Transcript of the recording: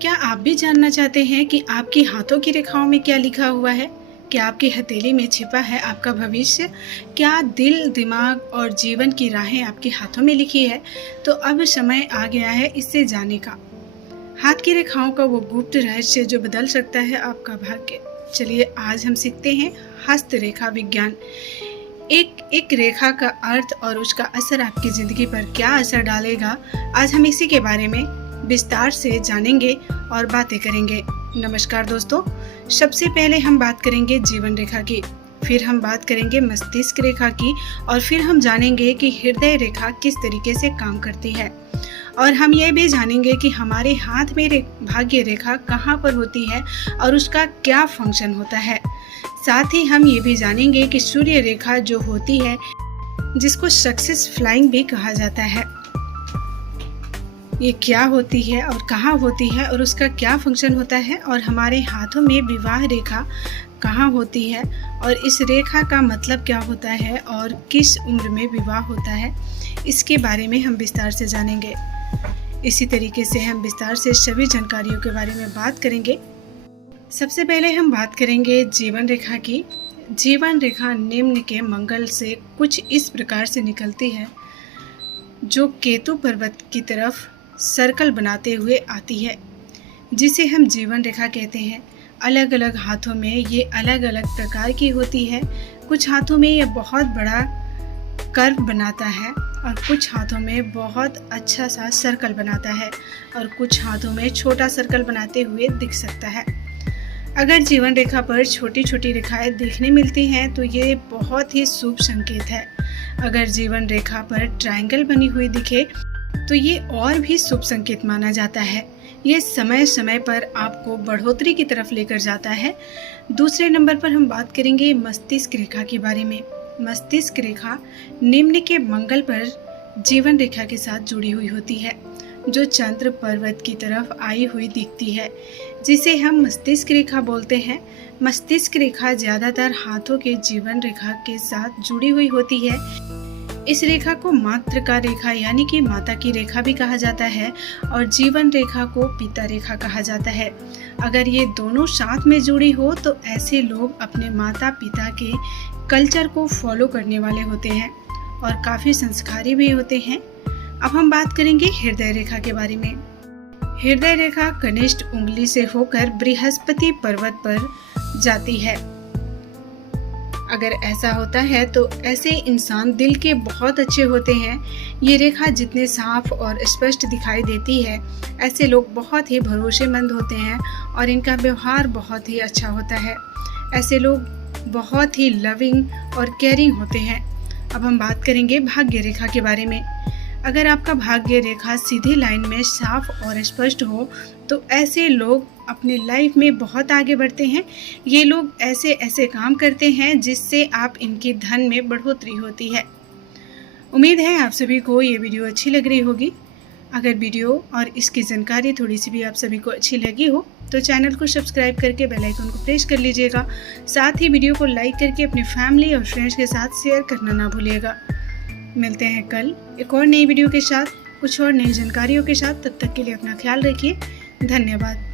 क्या आप भी जानना चाहते हैं कि आपकी हाथों की रेखाओं में क्या लिखा हुआ है? क्या आपकी हथेली में छिपा है आपका भविष्य? क्या दिल, दिमाग और जीवन की राहें आपके हाथों में लिखी है? तो अब समय आ गया है इससे जानने का। हाथ की रेखाओं का वो गुप्त रहस्य जो बदल सकता है आपका भाग्य। चलिए आज हम सीखते हैं हस्तरेखा विज्ञान। एक रेखा का अर्थ और उसका असर आपकी ज़िंदगी पर क्या असर डालेगा, आज हम इसी के बारे में विस्तार से जानेंगे और बातें करेंगे। नमस्कार दोस्तों, सबसे पहले हम बात करेंगे जीवन रेखा की, फिर हम बात करेंगे मस्तिष्क रेखा की और फिर हम जानेंगे कि हृदय रेखा किस तरीके से काम करती है। और हम ये भी जानेंगे कि हमारे हाथ में भाग्य रेखा कहाँ पर होती है और उसका क्या फंक्शन होता है। साथ ही हम ये भी जानेंगे कि सूर्य रेखा जो होती है, जिसको सक्सेस फ्लाइंग भी कहा जाता है, ये क्या होती है और कहाँ होती है और उसका क्या फंक्शन होता है। और हमारे हाथों में विवाह रेखा कहाँ होती है और इस रेखा का मतलब क्या होता है और किस उम्र में विवाह होता है, इसके बारे में हम विस्तार से जानेंगे। इसी तरीके से हम विस्तार से सभी जानकारियों के बारे में बात करेंगे। सबसे पहले हम बात करेंगे जीवन रेखा की। जीवन रेखा निम्न के मंगल से कुछ इस प्रकार से निकलती है, जो केतु पर्वत की तरफ सर्कल बनाते हुए आती है, जिसे हम जीवन रेखा कहते हैं। अलग अलग हाथों में ये अलग अलग प्रकार की होती है। कुछ हाथों में ये बहुत बड़ा कर्व बनाता है और कुछ हाथों में बहुत अच्छा सा सर्कल बनाता है और कुछ हाथों में छोटा सर्कल बनाते हुए दिख सकता है। अगर जीवन रेखा पर छोटी छोटी रेखाएं देखने मिलती हैं तो ये बहुत ही शुभ संकेत है। अगर जीवन रेखा पर ट्रायंगल बनी हुई दिखे तो ये और भी शुभ संकेत माना जाता है। ये समय समय पर आपको बढ़ोतरी की तरफ लेकर जाता है। दूसरे नंबर पर हम बात करेंगे मस्तिष्क रेखा के बारे में। मस्तिष्क रेखा निम्न के मंगल पर जीवन रेखा के साथ जुड़ी हुई होती है, जो चंद्र पर्वत की तरफ आई हुई दिखती है, जिसे हम मस्तिष्क रेखा बोलते हैं। मस्तिष्क रेखा ज़्यादातर हाथों के जीवन रेखा के साथ जुड़ी हुई होती है। इस रेखा को मातृका रेखा यानी कि माता की रेखा भी कहा जाता है और जीवन रेखा को पिता रेखा कहा जाता है। अगर ये दोनों साथ में जुड़ी हो तो ऐसे लोग अपने माता पिता के कल्चर को फॉलो करने वाले होते हैं और काफ़ी संस्कारी भी होते हैं। अब हम बात करेंगे हृदय रेखा के बारे में। हृदय रेखा कनिष्ठ उंगली से होकर बृहस्पति पर्वत पर जाती है। अगर ऐसा होता है तो ऐसे इंसान दिल के बहुत अच्छे होते हैं। ये रेखा जितने साफ और स्पष्ट दिखाई देती है, ऐसे लोग बहुत ही भरोसेमंद होते हैं और इनका व्यवहार बहुत ही अच्छा होता है। ऐसे लोग बहुत ही लविंग और केयरिंग होते हैं। अब हम बात करेंगे भाग्य रेखा के बारे में। अगर आपका भाग्य रेखा सीधी लाइन में साफ और स्पष्ट हो तो ऐसे लोग अपने लाइफ में बहुत आगे बढ़ते हैं। ये लोग ऐसे ऐसे काम करते हैं जिससे आप इनकी धन में बढ़ोतरी होती है। उम्मीद है आप सभी को ये वीडियो अच्छी लग रही होगी। अगर वीडियो और इसकी जानकारी थोड़ी सी भी आप सभी को अच्छी लगी हो तो चैनल को सब्सक्राइब करके बेल आइकन को प्रेस कर लीजिएगा। साथ ही वीडियो को लाइक करके अपनी फैमिली और फ्रेंड्स के साथ शेयर करना ना भूलिएगा। मिलते हैं कल एक और नई वीडियो के साथ, कुछ और नई जानकारियों के साथ। तब तक के लिए अपना ख्याल रखिए। धन्यवाद।